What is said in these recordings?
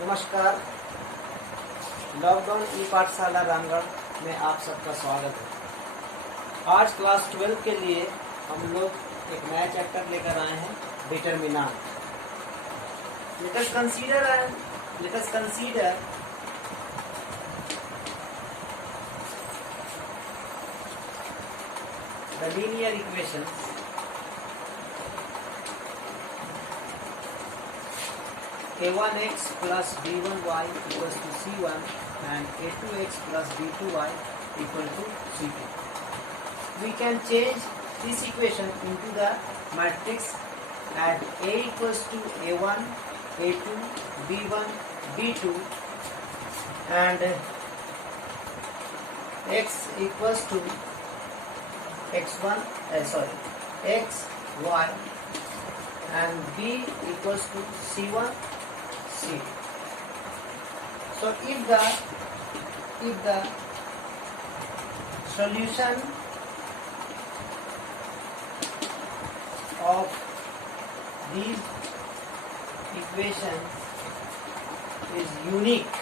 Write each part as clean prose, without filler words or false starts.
नमस्कार। लॉकडाउन ई पाठशाला रामगढ़ में आप सबका स्वागत है। आज क्लास 12 के लिए हम लोग एक नया चैप्टर लेकर आए हैं, determinant. Let us consider the linear equations a1x plus b1y equals to c1 and a2x plus b2y equal to c2. We can change this equation into the matrix at a equals to a1, a2, b1, b2 and x equals to x1, x, y and b equals to c1, c. So if the solution of these equations is unique,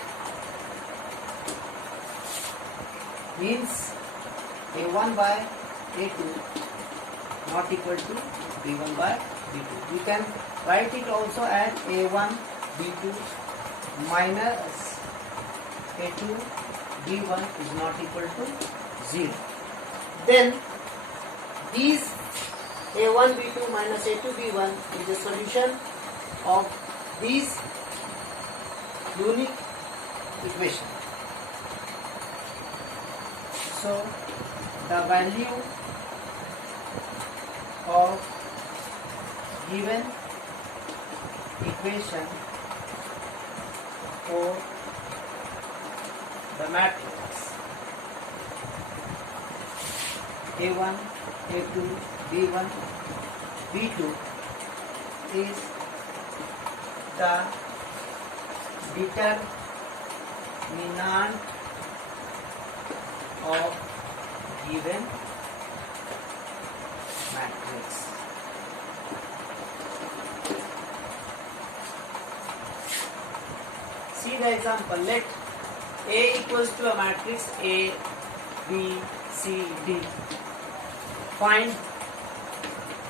means a1 by a2 not equal to b1 by b2. We can write it also as a1 b2 minus a2 b1 is not equal to 0. Then these a1 b2 minus a2 b1 is the solution of these unique equation. So the value of given equation for the matrix a1, a2, b1, b2 is the determinant of given matrix. See the example. Let A equals to a matrix A, B, C, D. Find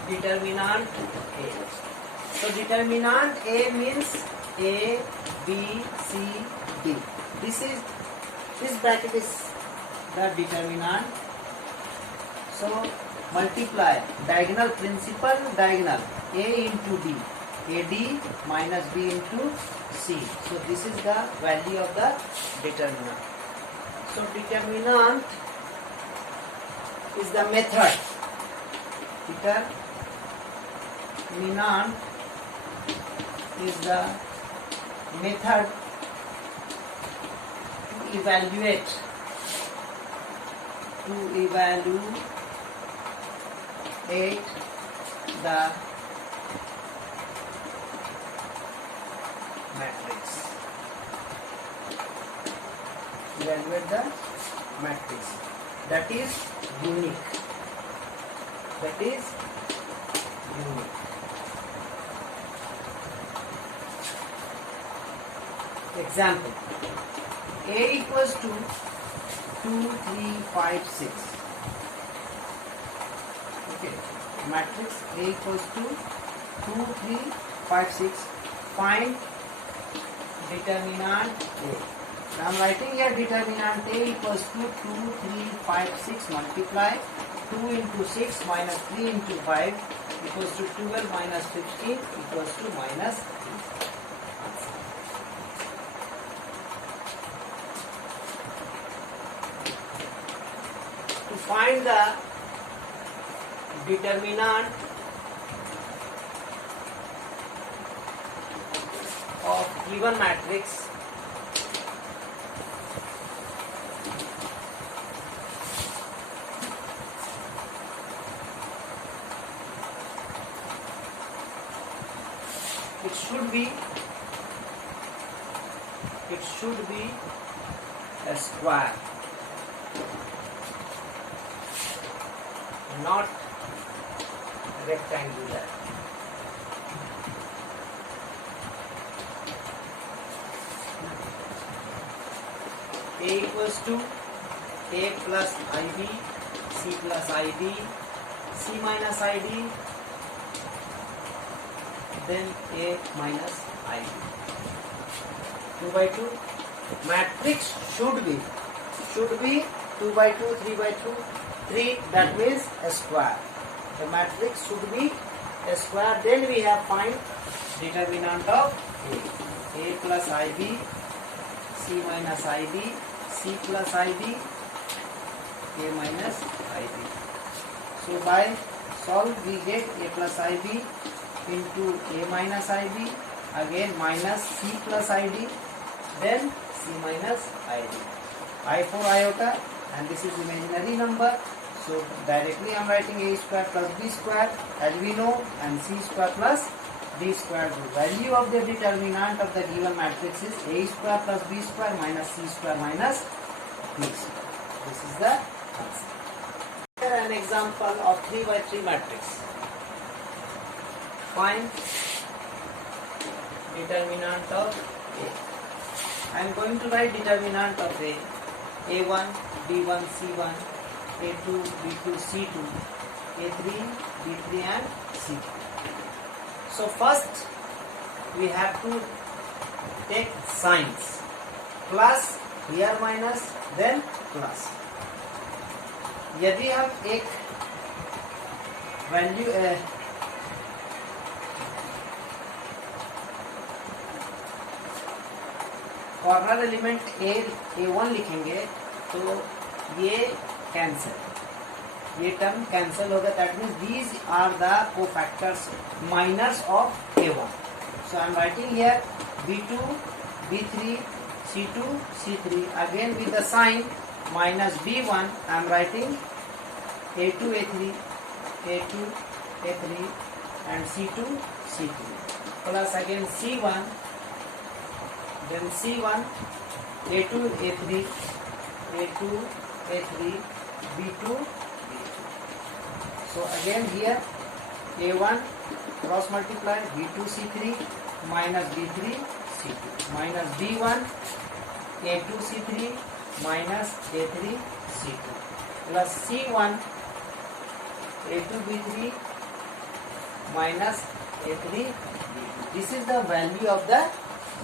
determinant A. So determinant A means A, B, C, D. This bracket is the determinant. So multiply diagonal principal diagonal A into D. AD minus B into C. So this is the value of the determinant. So determinant is the method. Determinant is the method to evaluate the matrix. Evaluate the matrix. That is unique. Example. A equals to 2, 3, 5, 6. Okay. Matrix A equals to 2, 3, 5, 6. Find determinant A. Now I am writing here determinant A equals to 2, 3, 5, 6 multiply 2 into 6 minus 3 into 5 equals to 12 minus 15 equals to minus 3. To find the determinant of given matrix, it should be a square, not rectangular. A equals to A plus IB, C plus IB, C minus IB, then A minus IB. 2 by 2. Matrix should be 2 by 2, 3 by 2, 3. That means a square. The matrix should be a square. Then we have find determinant of A. A plus IB, C minus IB, C plus IB, A minus IB. So by solve we get A plus IB into A minus IB, again minus C plus ID, then C minus ID. I for iota, and this is imaginary number. So directly I am writing A square plus B square as we know, and C square plus D square. The value of the determinant of the given matrix is A square plus B square minus C square minus D square. This is the answer. Here an example of 3 by 3 matrix. Find determinant of A. I am going to write determinant of A. A1, B1, C1, A2, B2, C2, A3, B3 and C2. So first we have to take signs. Plus, here minus, then plus. यदि हम एक value corner element A1 लिखेंगे तो ये cancel, ये term cancel होगा. That means these are the cofactors minors of A1. So I am writing here B2, B3, C2, C3. Again with the sign minus B1, I am writing A2, A3, A2, A3 and C2, C3 plus again C1, then C1, A2, A3, A2, A3, B2, B2. So again here A1 cross multiply B2, C3 minus B3, C2 minus B1, A2, C3 minus A3, C2 plus C1, A2, B3 minus A3, B2. This is the value of the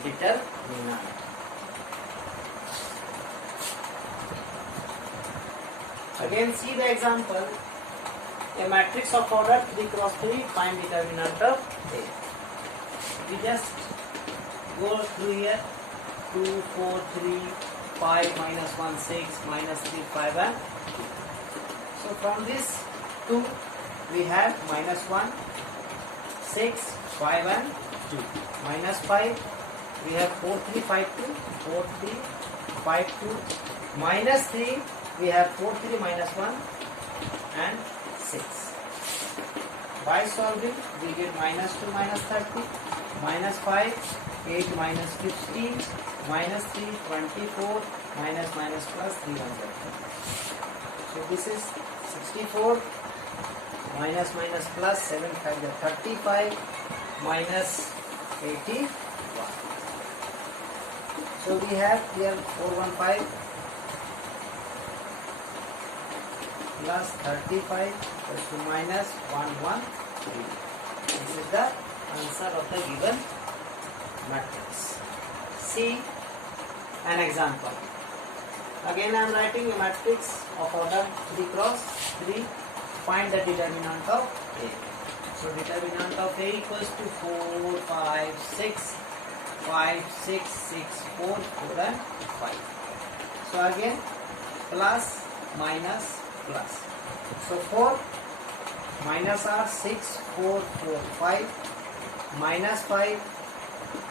determinant. Again see the example. A matrix of order 3 cross 3, find determinant of A. We just go through here 2, 4, 3, 5, minus 1, 6, minus 3, 5 and 2. So from this 2 we have minus 1, 6, 5 and 2. Minus 5 we have 4, 3, 5, 2, 4, 3, 5, 2. Minus 3 we have 4, 3, minus 1 and 6. By solving we get minus 2, minus 30, minus 5, 8, minus 15, minus 3, 24, minus minus plus 300. So this is 64, minus minus plus 7, 5, 35, minus 81. So we have here 415 plus 35 equals to minus 113. This is the answer of the given matrix. See an example. Again I am writing a matrix of order 3 cross 3. Find the determinant of A. So determinant of A equals to 4, 5, 6, 5, 6, 6, 4, 4 and 5. So again plus, minus, plus. So 4 minus are 6, 4, 4, 5, minus 5,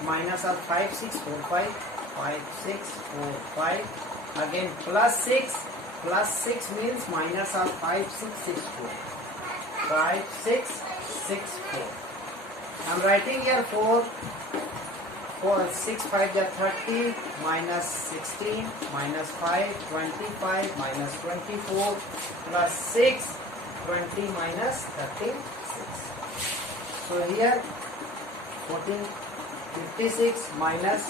minus are 5, 6, 4, 5, 5, 6, 4, 5. Again plus 6 means minus are 5, 6, 6, 4. 5, 6, 6, 4. I am writing here 4, 6, 5 are 30, minus 16, minus 5, 25, minus 24, plus 6, 20, minus 36. So here 14, 56, minus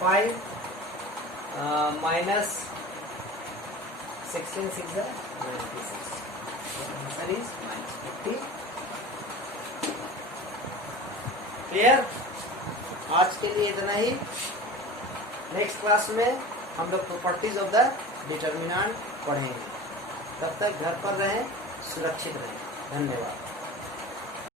5, minus 16 6 है 96. Answer is -50. Clear? आज के लिए इतना ही. Next class में हम लोग properties of the determinant पढ़ेंगे. तब तक घर पर रहें, सुरक्षित रहें. धन्यवाद.